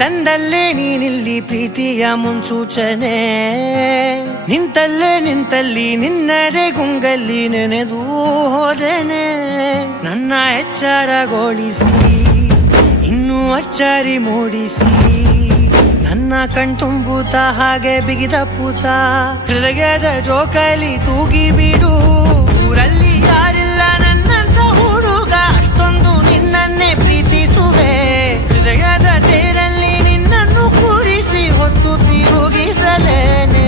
ತಂದಲ್ಲೇ ನೀನಿಲ್ಲಿ ಪ್ರೀತಿಯ ಮುನ್ಸೂಚನೆ. ನಿಂತಲ್ಲಿ ನಿನ್ನದೇ ಗುಂಗಲ್ಲಿ ನೆನೆದು ಹೋದೆನೆ. ನನ್ನ ಎಚ್ಚರಗೊಳಿಸಿ ಇನ್ನೂ ಅಚ್ಚರಿ ಮೂಡಿಸಿ ನನ್ನ ಕಣ್ತುಂಬುತ್ತ ಹಾಗೆ ಬಿಗಿದಪ್ಪುತ್ತ ಹೃದಯದ ಜೋಕಾಲಿ ತೂಗಿ ಬಿಡು. ಊರಲ್ಲಿ ಯಾರಿಲ್ಲ ನನ್ನಂತ ಹುಡುಗ, ಅಷ್ಟೊಂದು ನಿನ್ನನ್ನೇ ಪ್ರೀತಿಸುವೆ. ಹೃದಯದ ತೇರಲ್ಲಿ ನಿನ್ನನ್ನು ಕೂರಿಸಿ ಹೊತ್ತು ತಿರುಗಿಸಲೇನೆ.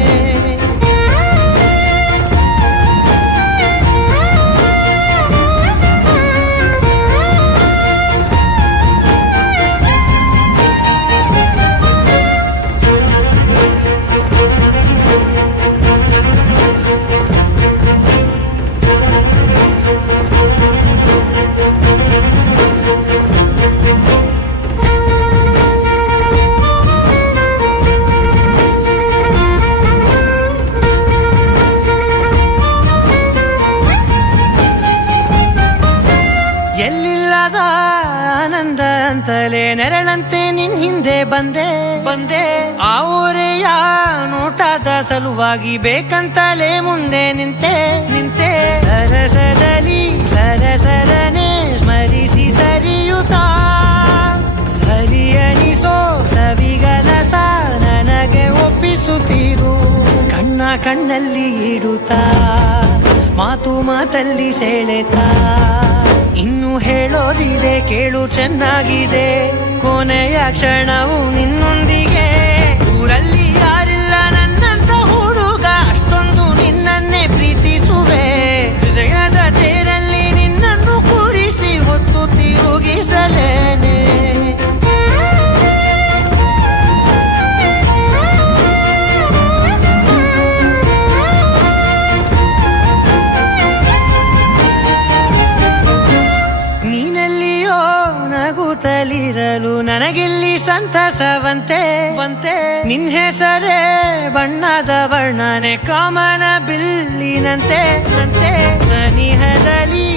ಆನಂದ ಅಂತಲೇ ನೆರಳಂತೆ ನಿನ್ ಹಿಂದೆ ಬಂದೆ. ಆ ಊರೆಯ ನೋಟದ ಸಲುವಾಗಿ ಬೇಕಂತಲೇ ಮುಂದೆ ನಿಂತೆ. ಸರಸದಲ್ಲಿ ಸರಸರನೆ ಸ್ಮರಿಸಿ ಸರಿಯುತ್ತಾ ಸರಿಯನಿಸೋ ಸವಿಗನಸ ನನಗೆ ಒಪ್ಪಿಸುತ್ತೀರು. ಕಣ್ಣಲ್ಲಿ ಇಡುತ್ತಾ ಮಾತಲ್ಲಿ ಸೆಳೆತಾ ಇನ್ನು ಹೇಳೋದಿದೆ ಕೇಳು ಚೆನ್ನಾಗಿದೆ. ಕೊನೆಯ ಕ್ಷಣವು ನಿನ್ನೊಂದಿಗೆ. ಊರಲ್ಲಿ ಯಾರಿಲ್ಲ ನನ್ನಂತ ಹುಡುಗ, ಅಷ್ಟೊಂದು ನಿನ್ನನ್ನೇ ಪ್ರೀತಿಸುವೆ. ಹೃದಯದ ತೇರಲ್ಲಿ ನಿನ್ನನ್ನು ಕೂರಿಸಿ ಹೊತ್ತು ತಿರುಗಿಸಲೇನೆ. ನಗುತ್ತಲಿರಲು ನನಗಿಲ್ಲಿ ಸಂತಸವಂತೆ. ನಿನ್ ಹೆಸರೇ ಬಣ್ಣದ ವರ್ಣನೆ ಕಾಮನ ಬಿಲ್ಲಿನಂತೆ. ಸನಿಹದಲ್ಲಿ